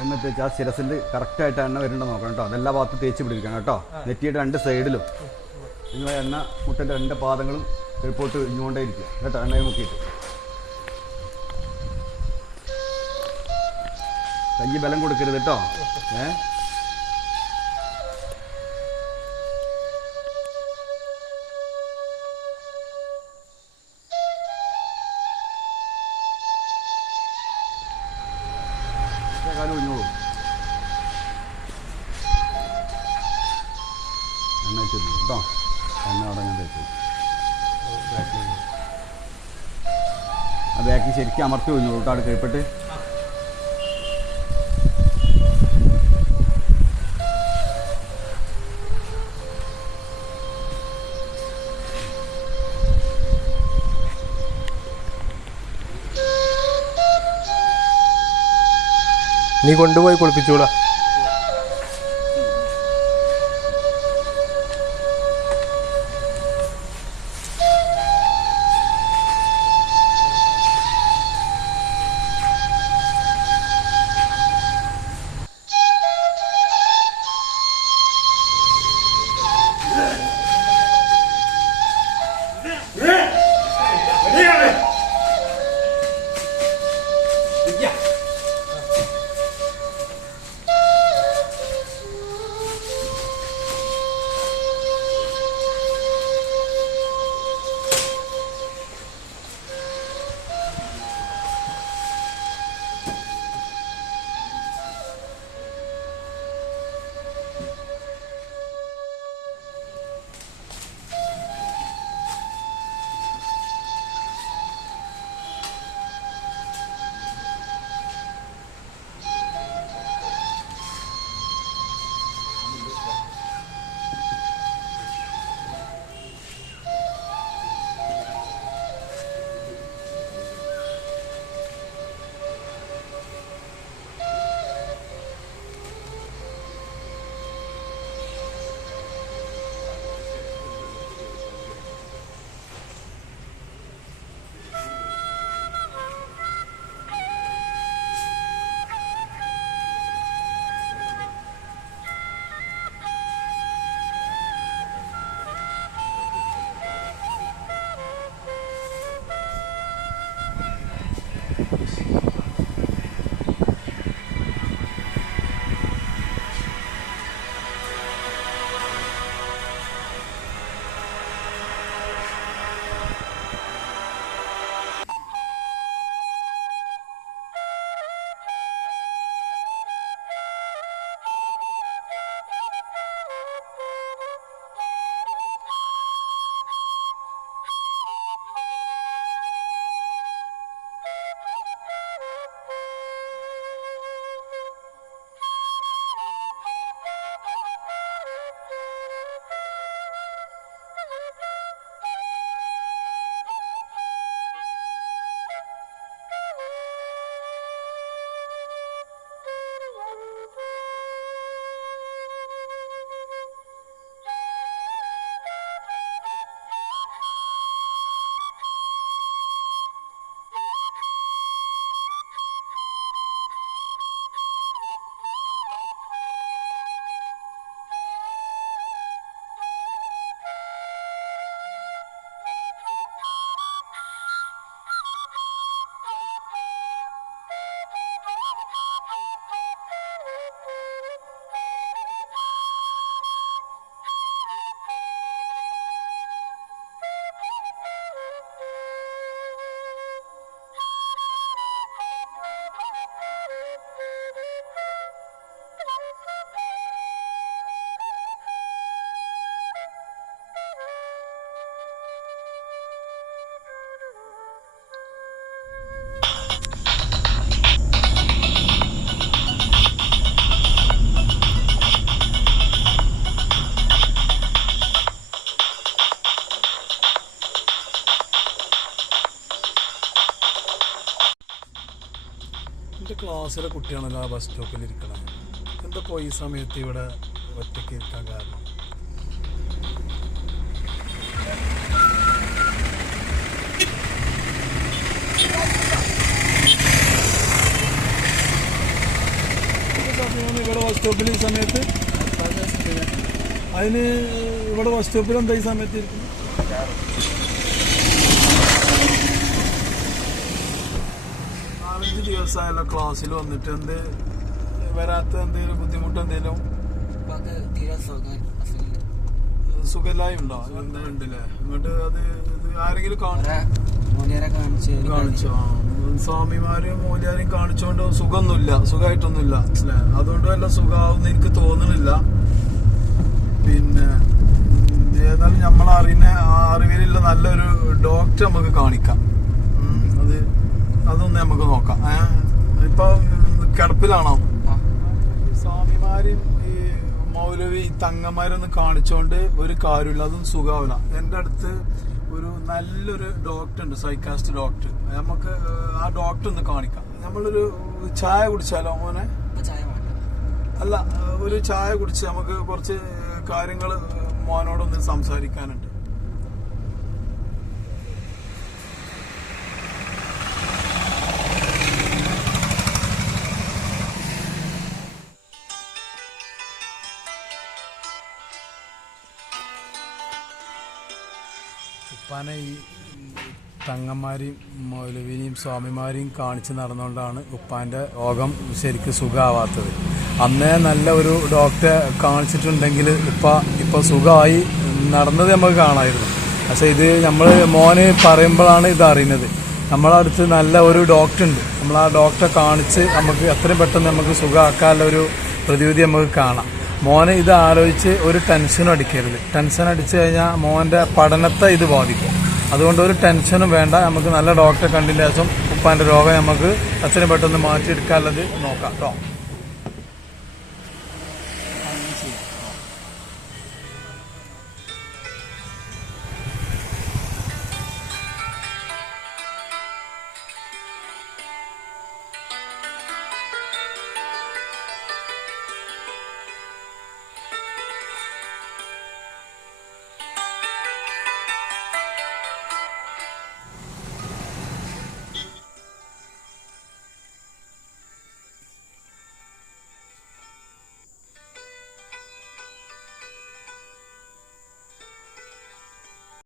എണ്ണ തേച്ച് ആ ശിരസിൽ കറക്റ്റായിട്ട് എണ്ണ വരുന്നുണ്ടോ നോക്കണം കേട്ടോ. അതെല്ലാ ഭാഗത്തും തേച്ച് പിടിക്കണം കേട്ടോ. നെറ്റിയുടെ 2 സൈഡിലും നിങ്ങൾ എണ്ണ മുട്ടൻ്റെ 2 പാദങ്ങളും കിഴപ്പോട്ട് ഇഞ്ഞുകൊണ്ടേ ഇരിക്കുക കേട്ടോ. എണ്ണയിൽ മുക്കിയിട്ട് കൈ ബലം കൊടുക്കരുത് കേട്ടോ. കാലം ഒഴിഞ്ഞോളൂ. എണ്ണ വെച്ചിരുന്നു കേട്ടോ. എണ്ണ അവിടെ ഞാൻ തേച്ചു. ആ ബാക്കിൽ ശരിക്കും അമർത്തി ഒഴിഞ്ഞോളൂ കേട്ടോ. അവിടെ കഴിപ്പിട്ട് നീ കൊണ്ടുപോയി കുളിപ്പിച്ചോളാം. എൻ്റെ ക്ലാസ്സിലെ കുട്ടിയാണല്ലോ ആ ബസ് സ്റ്റോപ്പിൽ ഇരിക്കണം. എന്താ ഈ സമയത്ത് ഇവിടെ ഒറ്റയ്ക്ക് ഇരിക്കാൻ കാരണം? സ്റ്റോപ്പിൽ ഈ സമയത്ത്? അതിന് ഇവിടെ ബസ് സ്റ്റോപ്പിൽ എന്താ ഈ സമയത്ത് ഇരിക്കുന്നത്? 4-5 ദിവസമായല്ലോ ക്ലാസ്സിൽ വന്നിട്ട്. വരാത്ത എന്തെങ്കിലും ബുദ്ധിമുട്ട് എന്തെങ്കിലും സുഖമില്ലായി ഉണ്ടോ? ഉണ്ടല്ലേ? എന്നിട്ട് അത് ആരെങ്കിലും കാണിച്ചോ? സ്വാമിമാരും മൂല്യാരെയും കാണിച്ചോണ്ട് സുഖമായിട്ടൊന്നുമില്ല അല്ലേ? അതുകൊണ്ട് വല്ല സുഖമാവുന്ന എനിക്ക് തോന്നുന്നില്ല. പിന്നെ ഏതായാലും നമ്മൾ അറിവിലുള്ള നല്ലൊരു ഡോക്ടർ നമുക്ക് കാണിക്കാം. അതൊന്ന് നമുക്ക് നോക്കാം. ഇപ്പൊ കിടപ്പിലാണോ? സ്വാമിമാരും ഈ മൗലവി തങ്ങന്മാരൊന്നും കാണിച്ചോണ്ട് ഒരു കാര്യമില്ല, അതൊന്നും സുഖാവില്ല. എൻ്റെ അടുത്ത് ഒരു നല്ലൊരു ഡോക്ടർ ഉണ്ട്, സൈക്കാസ്റ്റ് ഡോക്ടർ. നമുക്ക് ആ ഡോക്ടർ ഒന്ന് കാണിക്കാം. നമ്മളൊരു ചായ കുടിച്ചാലോ മോനെ? അല്ല, ഒരു ചായ കുടിച്ച് നമുക്ക് കുറച്ച് കാര്യങ്ങൾ മോനോടൊന്ന് സംസാരിക്കാനുണ്ട്. ഉപ്പാനെ ഈ തങ്ങന്മാരെയും മൗലവിനെയും സ്വാമിമാരെയും കാണിച്ച് നടന്നുകൊണ്ടാണ് ഉപ്പാൻ്റെ രോഗം ശരിക്കും സുഖമാവാത്തത്. അന്നേ നല്ല ഒരു ഡോക്ടറെ കാണിച്ചിട്ടുണ്ടെങ്കിൽ ഇപ്പോൾ സുഖമായി നടന്നത് നമുക്ക് കാണാമായിരുന്നു. പക്ഷേ ഇത് നമ്മൾ മോന് പറയുമ്പോഴാണ് ഇത് അറിയുന്നത്. നമ്മളടുത്ത് നല്ല ഒരു ഡോക്ടർ ഉണ്ട്, നമ്മൾ ആ ഡോക്ടറെ കാണിച്ച് നമുക്ക് എത്രയും പെട്ടെന്ന് നമുക്ക് സുഖമാക്കാനുള്ള ഒരു പ്രതിവിധി നമുക്ക് കാണാം. മോനെ ഇത് ആലോചിച്ച് ഒരു ടെൻഷനും അടിക്കരുത്. ടെൻഷൻ അടിച്ചു കഴിഞ്ഞാൽ മോൻ്റെ പഠനത്തെ ഇത് ബാധിക്കും. അതുകൊണ്ട് ഒരു ടെൻഷനും വേണ്ട. നമുക്ക് നല്ല ഡോക്ടറെ കണ്ടതിന് ശേഷം ഉപ്പാൻ്റെ രോഗം നമുക്ക് എത്രയും പെട്ടെന്ന് മാറ്റിയെടുക്കാനുള്ളത് നോക്കാം കേട്ടോ.